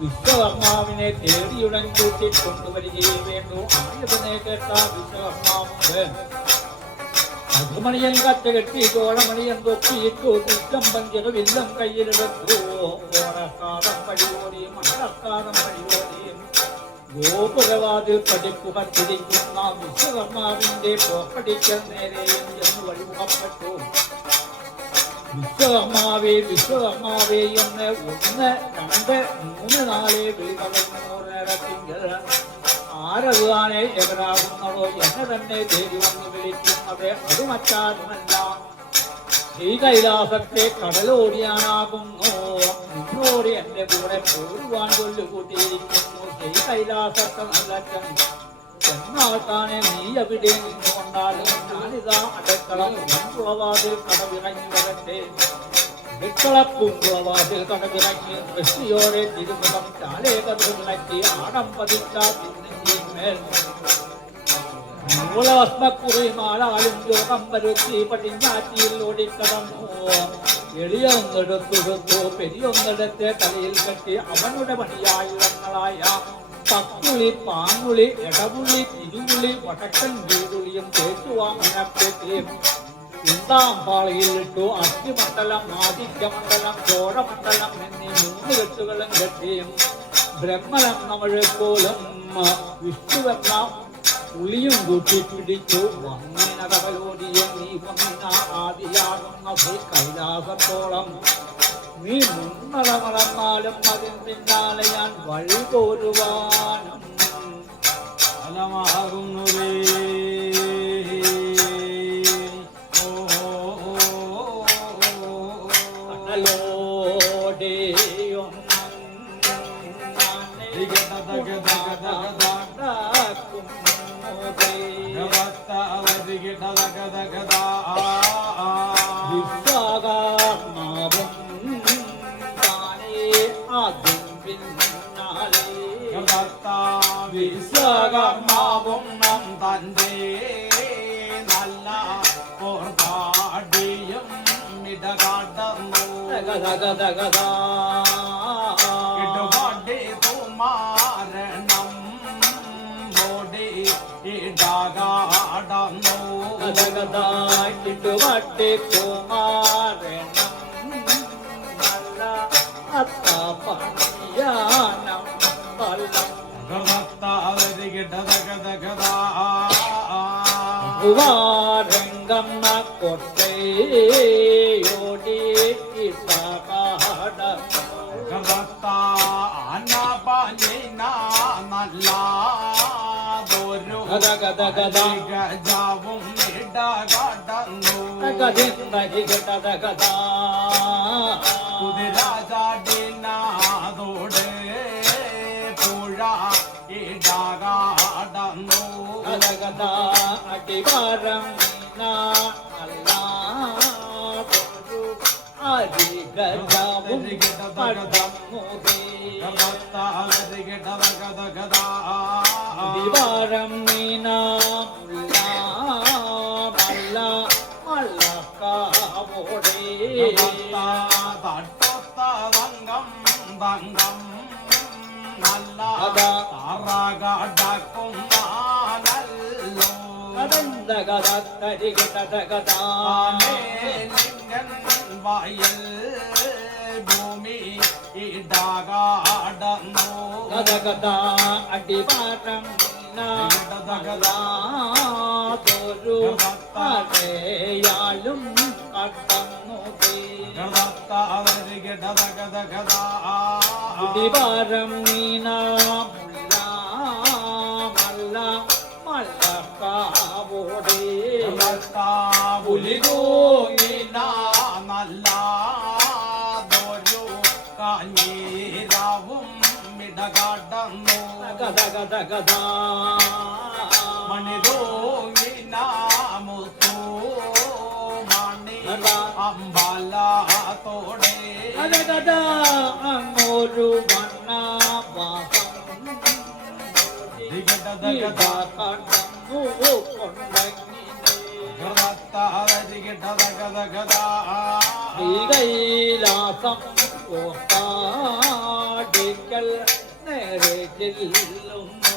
വിശ്വകർമാവിനെ തേടിയുടൻ കൂട്ടിക്കൊണ്ടുവരികയും വേണ്ടു. ആയതിനെ കേട്ട വിശ്വകർമാവ് അതുമണിയൻ കറ്റ കെട്ടി ചോളമണിയൻ തൊപ്പിയിട്ടു കുറ്റമ്പൻ ചെറുവില്ലം കയ്യിലെടുത്തു. ഓണക്കാതം വഴിയോടി മണക്കാതം വഴിയോടിയും ഗോപുരവാതിൽ പടിപ്പുകത്തിരിക്കുന്ന വിശ്വകർമാവിന്റെ പോക്കടിക്കൽ നേരെയും എന്ന് വഴിമുഖപ്പെട്ടു. വിശ്വകർമാവേ വിശ്വകർമാവേ എന്ന് 1, 2, 3 നാളെ വിളികളെന്നോർ നേരത്തിങ്കിൽ ആരതുവാനെ എവരാകുന്നതോ എന്നെ തന്നെ തേടി വന്ന് വിളിക്കുന്നത് അത് മറ്റാരുമല്ല, ഈ കൈലാസത്തെ കടലോടിയാനാകുന്നു. നിന്നോട് എന്റെ കൂടെ പോരുവാൻ കൊല്ലുകൂട്ടിയിരിക്കുന്നു. ഈ കൈലാസത്തെ നല്ലറ്റം എന്നാൾക്കാനെ നീ എവിടെ നിന്നുകൊണ്ടാലും ഞാനിതാ അടുക്കളം പൂങ്കുളവാതിൽ കടവിറങ്ങി വരട്ടെ. അടുക്കളപ്പൂങ്കുളവാതിൽ കടവിറങ്ങി ദൃഷ്ടിയോടെ തിരുമുഖം ചാലേകതിളക്കി ആടം പതിച്ച മേൽ മൂലഭസ്മക്കുറി മാളാലും യോഗം വരുത്തി പടിഞ്ഞാറ്റിയിൽ ഓടിക്കടന്നു. എളിയൊന്നെടുത്തെടുത്തു പെരിയൊന്നെടുത്ത് തലയിൽ കെട്ടി അവനുടെ പണിയായുധങ്ങളായ പത്തുളി, പാങ്ങുളി, എടപുള്ളി, തിരുവുള്ളി, വടക്കൻ വീടുളിയും തേച്ചുവാങ്ങനപ്പെട്ടി 5-ാം പാളിയിലിട്ടു. അഗ്നിമണ്ഡലം, ആദിത്യമണ്ഡലം, ചോഴമണ്ഡലം എന്നീ 3 കെട്ടുകളും കെട്ടി ബ്രഹ്മലം നമ്മഴക്കോലും വിഷ്ണുവെന്ന ഉളിയും കൂട്ടി പിടിച്ചു. വന്നിന കവലോടിയെ നീ വന്നിന ആദിയാകുന്ന കൈലാസത്തോളം നീ മുന്നട മറന്നാലും അതിന് പിന്നാലെ ഞാൻ വഴി പോരുവാനും ഫലമാകുന്നതേ. വിശ്വകർമാവും തന്റെ നല്ല പോർപ്പാടിയും ഇടകാട്ടുന്നു. ഇടുപാടി കുമാരണം ഓടി ഇടകാടുന്നു. ഇടുപാടി കുമാരണം നല്ല അത്തപണിയാനം വല്ലം രംഗമ്മ കൊട്ടയോടി നല്ലതൊരു ഗജാവും ഇടകടന്നു. കുതിരാജാടിനാതോട് പുഴ ഇടകടന്നു. അടിവാരം അരിഗജാവും അടിവാരം നീനാമുള്ള മല്ല മല്ലക്കാവോടേ തട്ടത്തതങ്കം തങ്കം നല്ല താറാകടക്കും വയൽ ഭൂമി ഇടകാടന്നു. അടിവാരം യാലും കടന്നു. അടിവാരം നീനാമുള്ള മല്ല മല്ലക്കാവോടേ പുലികോങ്ങിന നല്ലതൊരു കാഞ്ഞീരാവും ഇടകടന്നു. മണിതോങ്ങിന മുത്തു മണി അമ്പലത്തോടെ അങ്ങോരു വണ്ണവാസം കൈലാസം ഓട്ടാടിക്കൽ ചെല്ലുന്നു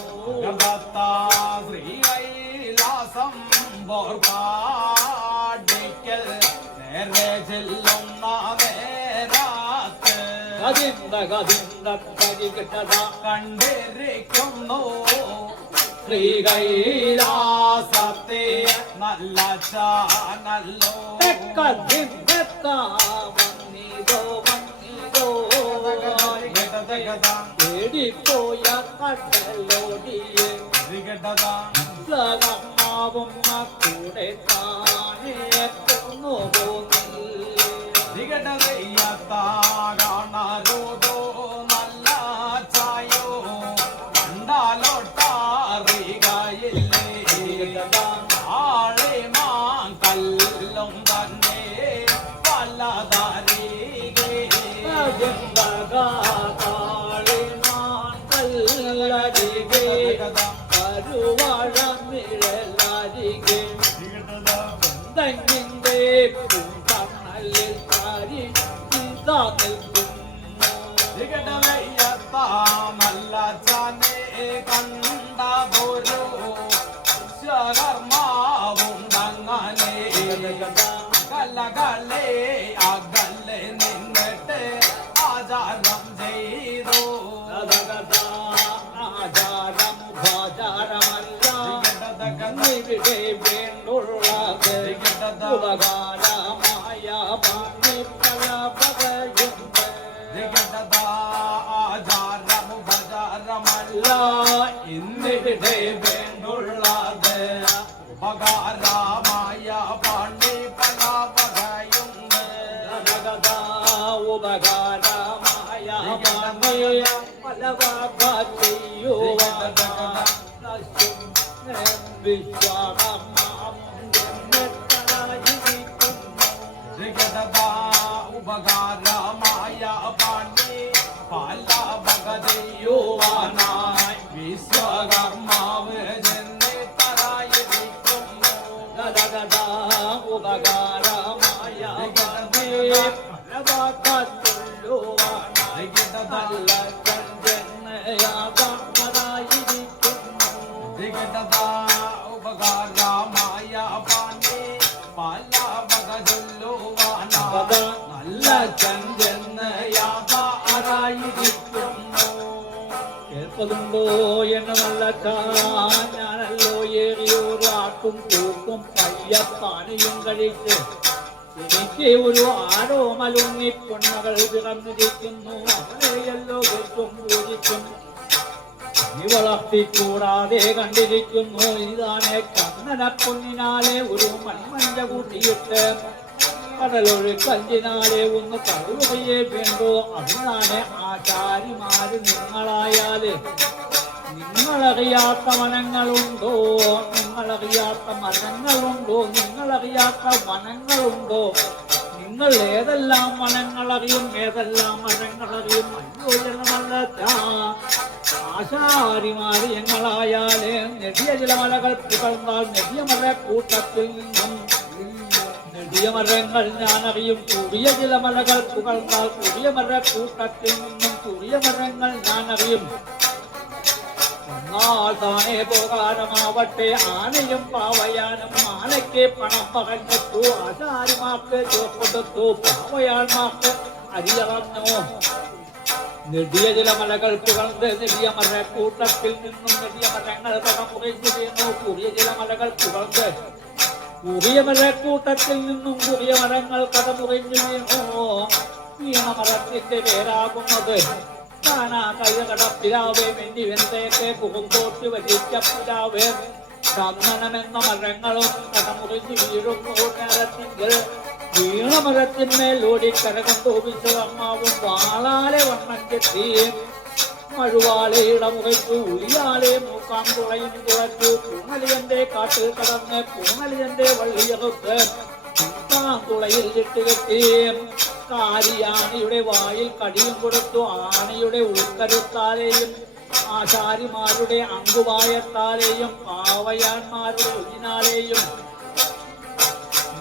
ശ്രീകൈലാസം ബോർക്കാടിക്കൽ നേരെ ചെല്ലുന്ന നേരാത്ത് കണ്ടിരിക്കുന്നു ശ്രീകൈലാസത്തെ നല്ല ചാനല്ലോ പേടിപ്പോയ കടലോടിയെ സകമാവും കൂടെ കാണേക്കുന്നു കാണാരോതോ നല്ല ചായോ കണ്ടാലോട്ടാറികയില്ലേ ആളെ മാങ്കല്ലും തന്നെ പലതരികെ കരുവാഴമിഴലരികെ തെങ്ങിന്റെ പൂന്തണലിൽ കാരി നല്ല ചാനെ കണ്ടതൊരു ശകർമാവുണ്ടങ്ങനെ കലകളെ അകലെ നിന്നിട്ട് ആചാരം ചെയ്തു ആചാരം ഭാചാരമല്ല ഇവിടെ വേണ്ടുള്ളത് ഉപകാരമായ ഭംഗി പല പകയുണ്ട് ആചാരമു ഭജാരമല്ല ഇന്നിവിടെ വേണ്ടുള്ളത് ഉപകാരമായ പണി പല പകയുണ്ട് ഉപകാരമായ ഭംഗി പല പക ചെയ്യുവാൻ ഉപകാരമായ പണി പല ഭഗതയുവാനായി വിശ്വകർമാവ് ചെന്ന് പറയായിരിക്കുന്നു ഉപകാരമായ ഭംഗി പല പക ചൊല്ലുവാനായി നല്ല ഉപകാരമായ പണി പല ഭഗതല്ലുവാനായി നല്ല ചന്ദ്രന് യാതായിരിക്കുന്നു കേൾപ്പതുണ്ടോ എന്ന് നല്ല ഞാനല്ലോ ഏറിയൊരു ആട്ടും പൂക്കും പയ്യപ്പാനയും കഴിച്ച് എനിക്ക് ഒരു ആരോമലുണ്ണി പൊണ്ണകൾ പിറന്നിരിക്കുന്നു അവരെയല്ലോ വെച്ചും പൂജിക്കും വളർത്തിക്കൂടാതെ കണ്ടിരിക്കുന്നു ഇതാണ് കണ്ണന പൊന്നിനാലെ ഒരു മൺമഞ്ച കൂട്ടിയിട്ട് കടലൊഴി കല്ലിനാലെ ഒന്ന് കഴുകുകയേ വേണ്ടോ അതിനാണ് ആചാര്യമാര് നിങ്ങളായാല് നിങ്ങളറിയാത്ത വനങ്ങളുണ്ടോ നിങ്ങളറിയാത്ത മരങ്ങളുണ്ടോ നിങ്ങളറിയാത്ത വനങ്ങളുണ്ടോ നിങ്ങൾ ഏതെല്ലാം വനങ്ങളറിയും ഏതെല്ലാം മരങ്ങളറിയും അയ്യോ എന്നല്ല ആശാരിമാര് ഞങ്ങളായാല് നെടിയ ചില മലകൾ പുകഴ്ന്നാൽ നെടിയമര കൂട്ടത്തിൽ നിന്നും നെടിയ മരങ്ങൾ ഞാനറിയും കൂടിയ ചില മലകൾ പുകഴ്ന്നാൽ കൂടിയ മര കൂട്ടത്തിൽ നിന്നും കൂടിയ മരങ്ങൾ ഞാനറിയും എന്നാൽ താനേ പോകാരമാവട്ടെ ആനയും പാവയാനും ആനയ്ക്ക് പണം പകഞ്ഞെത്തു ആശാരിമാർക്ക് കൊടുത്തു പാവയാന്മാർക്ക് അരിയറഞ്ഞു നെടിയ ചില മലകൾ പുകഴ്ന്ന് നെടിയ മര കൂട്ടത്തിൽ നിന്നും നെടിയ മരങ്ങൾ പണം മുറിഞ്ഞു വീണു കൂടിയ ചില മലകൾ പുകഴ്ന്ന് കൂടിയ മരക്കൂട്ടത്തിൽ നിന്നും കൂടിയ മരങ്ങൾ കടമുറിഞ്ഞു വീണു വീണ മരത്തിന്റെ പേരാകുന്നത് താനാ കൈകടപ്പിലാവേ മെന്നി വെന്തേക്ക് പുകുന്തോട്ടി വലിച്ച പിലാവേ ചന്ദനമെന്ന മരങ്ങളും കടമുറിഞ്ഞു വീഴുന്നു നേരത്തിങ്കിൽ വീണ മരത്തിന്മേൽ ഓടിക്കരകൊണ്ടു വിശ്വകർമാവും വാളാലെ വണ്ണം കെട്ടി മഴുവാളയുടെ മുഖത്തു ഉളിയാലെ മൂക്കാൻ തുളയും തുളച്ചു പൂങ്ങലിയന്റെ കാട്ടിൽ കടന്ന് പൂങ്ങലിയന്റെ വള്ളിയറുത്ത് തുളയിൽ ഇട്ടുകെട്ടി കാരിയാണിയുടെ വായിൽ കടിയും കൊടുത്തു ആനയുടെ ഉൾക്കരുത്താലെയും ആചാരിമാരുടെ അങ്കുവായത്താലെയും പാവയാന്മാരുടെ ഉജിനാലെയും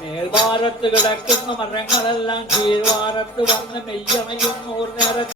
മേൽവാരത്ത് കിടക്കുന്ന മരങ്ങളെല്ലാം കീഴ്വാരത്ത് വന്ന് മെയ്യണയുന്നോർ നേരത്തെ